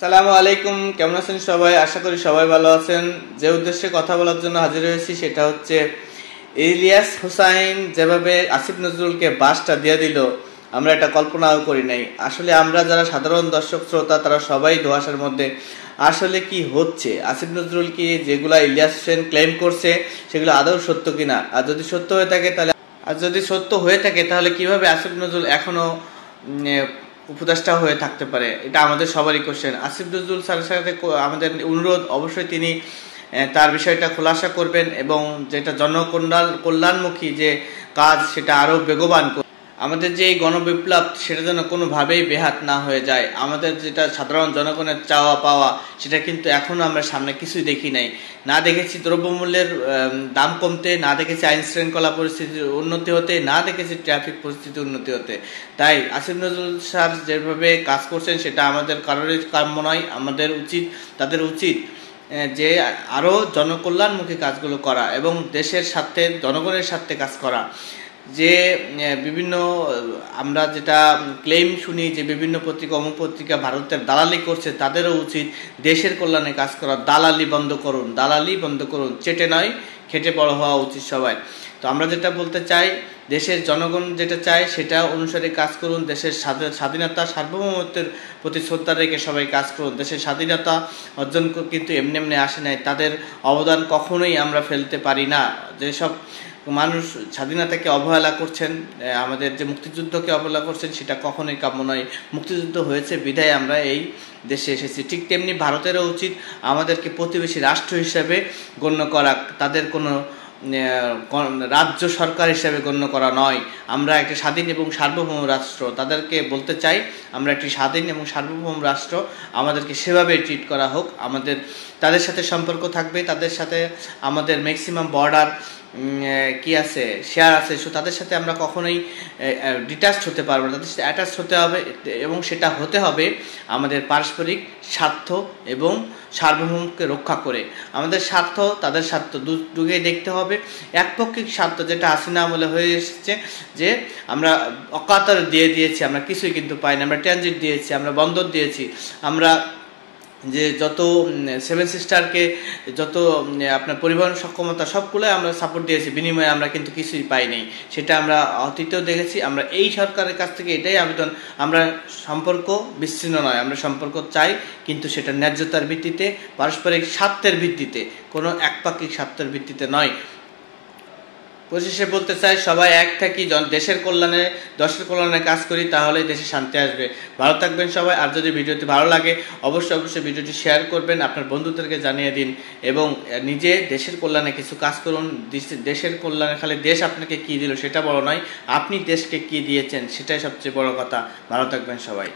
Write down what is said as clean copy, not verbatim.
আসসালামু আলাইকুম, কেমন আছেন সবাই? আশা করি সবাই ভালো আছেন। যে উদ্দেশ্যে কথা বলার জন্য হাজির হয়েছি সেটা হচ্ছে ইলিয়াস হোসাইন যেভাবে আসিফ নজরুলকে বাসটা দিয়ে দিল, আমরা এটা কল্পনাও করি নাই। আসলে আমরা যারা সাধারণ দর্শক শ্রোতা তারা সবাই ধোঁয়াশার মধ্যে। আসলে কি হচ্ছে, আসিফ নজরুল কি যেগুলা ইলিয়াস হোসেন ক্লেম করছে সেগুলো আদৌ সত্য কিনা, আর যদি সত্য হয়ে থাকে তাহলে কিভাবে আসিফ নজরুল এখনো উপদেষ্টা হয়ে থাকতে পারে? এটা আমাদের সবারই কোশ্চেন। আসিফ নজরুল স্যারের সাথে আমাদের অনুরোধ, অবশ্যই তিনি তার বিষয়টা খোলাসা করবেন এবং যেটা জনকল্যাণমুখী যে কাজ সেটা আরো বেগবান করবেন। আমাদের যে এই গণবিপ্লব সেটা যেন কোনোভাবেই বেহাত না হয়ে যায়। আমাদের যেটা সাধারণ জনগণের চাওয়া পাওয়া সেটা কিন্তু এখনো আমরা সামনে কিছুই দেখি নাই। না দেখেছি দ্রব্যমূল্যের দাম কমতে, না দেখেছি আইন শৃঙ্খলা পরিস্থিতির উন্নতি হতে, না দেখেছি ট্রাফিক পরিস্থিতির উন্নতি হতে। তাই আসিফ নজরুল স্যার যেভাবে কাজ করছেন সেটা আমাদের কারোরই কাম্য নয়। তাদের উচিত যে আরো জনকল্যাণমুখী কাজগুলো করা এবং দেশের স্বার্থে জনগণের স্বার্থে কাজ করা। যে বিভিন্ন আমরা যেটা ক্লেম শুনি যে বিভিন্ন পত্রিকা ভারতের দালালি করছে, তাদেরও উচিত দেশের কল্যাণে কাজ করা। দালালি বন্ধ করুন, চেটে নয় খেটে বড় হওয়া উচিত সবাই। তো আমরা যেটা বলতে চাই, দেশের জনগণ যেটা চায় সেটা অনুসারে কাজ করুন। দেশের স্বাধীনতা সার্বভৌমত্বের প্রতি শ্রদ্ধা রেখে সবাই কাজ করুন। দেশের স্বাধীনতা অর্জন কিন্তু এমনি আসে নাই, তাদের অবদান কখনোই আমরা ফেলতে পারি না। যেসব মানুষ স্বাধীনতাকে অবহেলা করছেন, আমাদের যে মুক্তিযুদ্ধকে অবহেলা করছেন, সেটা কখনোই কাম্য নয়। মুক্তিযুদ্ধ হয়েছে বিধায় আমরা এই দেশে এসেছি। ঠিক তেমনি ভারতেরও উচিত আমাদেরকে প্রতিবেশী রাষ্ট্র হিসেবে গণ্য করা, তাদের কোনো রাজ্য সরকার হিসেবে গণ্য করা নয়। আমরা একটি স্বাধীন এবং সার্বভৌম রাষ্ট্র। তাদেরকে বলতে চাই আমরা একটি স্বাধীন এবং সার্বভৌম রাষ্ট্র, আমাদেরকে সেভাবে ট্রিট করা হোক। তাদের সাথে সম্পর্ক থাকবে, তাদের সাথে আমাদের ম্যাক্সিমাম বর্ডার কি আছে, শেয়ার আছে। সো তাদের সাথে আমরা কখনোই ডিটাচড হতে পারবো না, তাদের সাথে অ্যাটাচ হতে হবে এবং সেটা হতে হবে আমাদের পারস্পরিক স্বার্থ এবং সার্বভৌমকে রক্ষা করে। আমাদের স্বার্থ তাদের স্বার্থ দুটোকেই দেখতে হবে। একপক্ষিক স্বার্থ যেটা হাসিনা আমলে হয়ে এসেছে, যে আমরা অকাতরে দিয়েছি, আমরা কিছুই কিন্তু পাইনি। আমরা ট্রানজিট দিয়েছি, আমরা বন্দর দিয়েছি, আমরা যে যত সেভেন সিস্টারকে যত আপনার পরিবহন সক্ষমতা সবগুলো আমরা সাপোর্ট দিয়েছি, বিনিময়ে আমরা কিন্তু কিছুই পাইনি। সেটা আমরা অতীতেও দেখেছি। আমরা এই সরকারের কাছ থেকে এটাই আবেদন, আমরা সম্পর্ক বিচ্ছিন্ন নয়, আমরা সম্পর্ক চাই, কিন্তু সেটা ন্যায্যতার ভিত্তিতে, পারস্পরিক স্বার্থের ভিত্তিতে, কোনো একপাক্ষিক স্বার্থের ভিত্তিতে নয়। পরিশেষে বলতে চাই, সবাই এক থাকি, দেশের কল্যাণে কাজ করি, তাহলে দেশে শান্তি আসবে। ভালো থাকবেন সবাই। আর যদি ভিডিওটি ভালো লাগে অবশ্যই ভিডিওটি শেয়ার করবেন, আপনার বন্ধুদেরকে জানিয়ে দিন এবং নিজে দেশের কল্যাণে কিছু কাজ করুন। দেশের কল্যাণে খালি দেশ আপনাকে কি দিল সেটা বড় নয়, আপনি দেশকে কি দিয়েছেন সেটাই সবচেয়ে বড় কথা। ভালো থাকবেন সবাই।